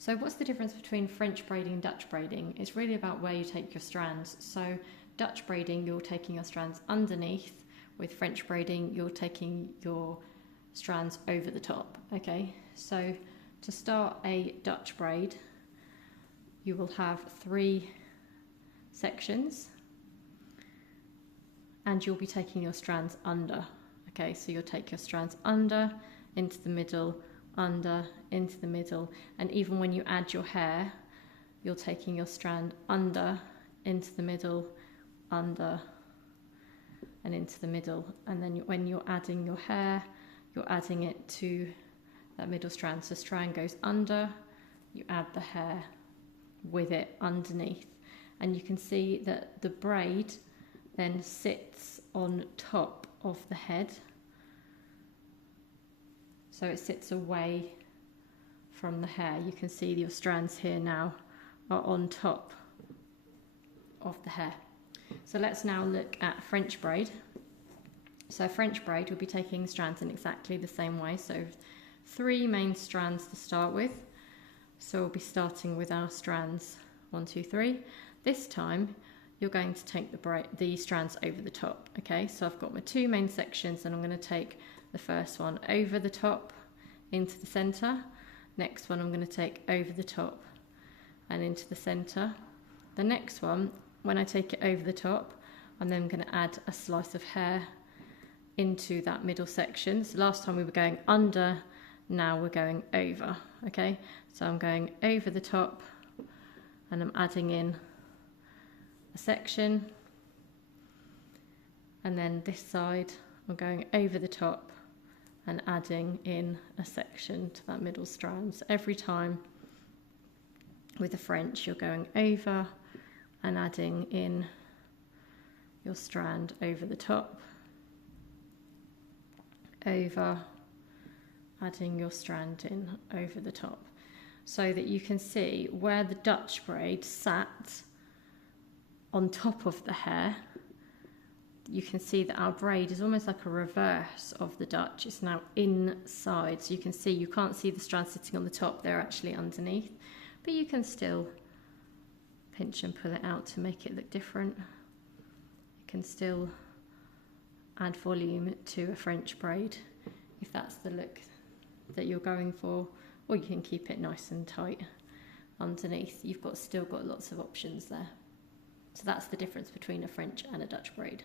So what's the difference between French braiding and Dutch braiding? It's really about where you take your strands. So Dutch braiding, you're taking your strands underneath. With French braiding, you're taking your strands over the top. Okay, so to start a Dutch braid, you will have 3 sections and you'll be taking your strands under. Okay, so you'll take your strands under, into the middle, under, into the middle, and even when you add your hair, you're taking your strand under, into the middle, under, and into the middle. And then when you're adding your hair, you're adding it to that middle strand. So strand goes under, you add the hair with it underneath, and you can see that the braid then sits on top of the head, so it sits away from the hair. You can see your strands here now are on top of the hair. So let's now look at French braid. So French braid, we'll be taking strands in exactly the same way. So 3 main strands to start with. So we'll be starting with our strands 1, 2, 3. This time you're going to take the strands over the top. Okay, so I've got my 2 main sections and I'm going to take the first one over the top into the center. Next one I'm going to take over the top and into the center. The next one, when I take it over the top, I'm then going to add a slice of hair into that middle section. So last time we were going under, now we're going over. Okay, so I'm going over the top and I'm adding in a section, and then this side I'm going over the top and adding in a section to that middle strand. So every time with the French you're going over and adding in your strand over the top, over, adding your strand in over the top, so that you can see where the Dutch braid sat on top of the hair. You can see that our braid is almost like a reverse of the Dutch. It's now inside, so you can see, you can't see the strands sitting on the top, they're actually underneath, but you can still pinch and pull it out to make it look different. You can still add volume to a French braid if that's the look that you're going for, or you can keep it nice and tight underneath. You've still got lots of options there. So that's the difference between a French and a Dutch braid.